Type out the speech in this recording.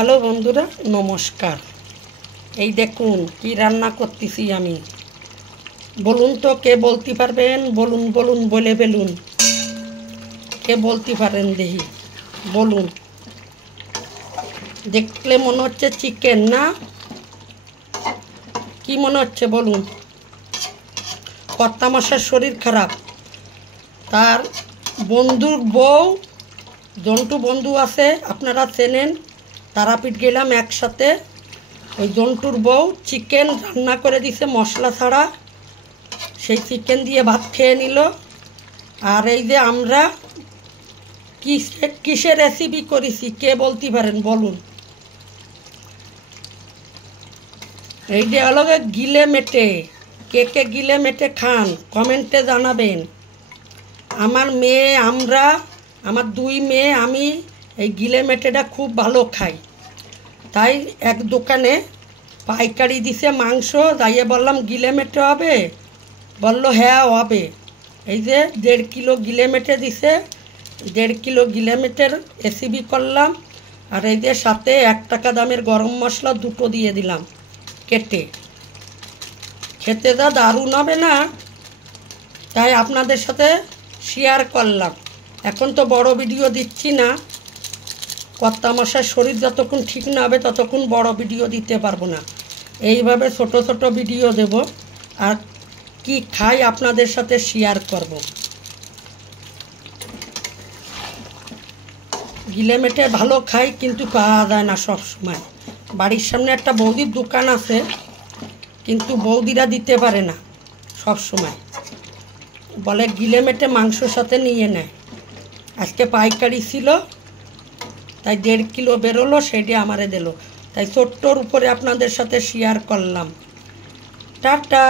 Hello বন্ধুরা, নমস্কার। এই দেখুন কি রান্না করতেছি আমি। বলুন তো কে বলতে পারবেন? বলুন বলুন বলে বেলুন, কে বলতে পারেন দেখি বলুন। দেখলে মনে হচ্ছে চিকেন, না কি মনে হচ্ছে বলুন? কর্তামশার শরীর খারাপ, তার বন্ধুর বউ, জন্টু বন্ধু আছে আপনারা চেনেন, তারাপীঠ গেলাম একসাথে। ওই জন্টুর বউ চিকেন রান্না করে দিছে মশলা ছাড়া, সেই চিকেন দিয়ে ভাত খেয়ে নিল। আর এই যে আমরা কিসের রেসিপি করেছি কে বলতে পারেন বলুন? এই যে হলো গিলে মেটে। কে কে গিলে মেটে খান কমেন্টে জানাবেন। আমার মেয়ে, আমার দুই মেয়ে, আমি এই গিলে মেটেটা খুব ভালো খাই। তাই এক দোকানে পাইকারি দিছে মাংস, যাইয়ে বললাম গিলে মেটে হবে, বলল হ্যাঁ হবে। এই যে 1.5 কিলো গিলে মেটে দিছে, 1.5 কিলো গিলে মেটের রেসিপি করলাম। আর এই যে সাথে 1 টাকা দামের গরম মশলা দুটো দিয়ে দিলাম কেটে। খেতে যা দারুণ হবে না, তাই আপনাদের সাথে শেয়ার করলাম। এখন তো বড় ভিডিও দিচ্ছি না, কর্তামশার শরীর যতক্ষণ ঠিক না হবে ততক্ষণ বড় ভিডিও দিতে পারবো না। এইভাবে ছোট ছোট ভিডিও দেব, আর কি খাই আপনাদের সাথে শেয়ার করব। গিলে মেটে ভালো খাই, কিন্তু পাওয়া যায় না সব সময়। বাড়ির সামনে একটা বৌদির দোকান আছে, কিন্তু বৌদিরা দিতে পারে না সব সময়, বলে গিলে মেটে মাংসর সাথে নিয়ে নেয়। আজকে পাইকারি ছিল, তাই 1.5 কিলো বেরোলো, সেটি আমারে দিল। তাই ছোট্টর উপরে আপনাদের সাথে শেয়ার করলাম। টাটা।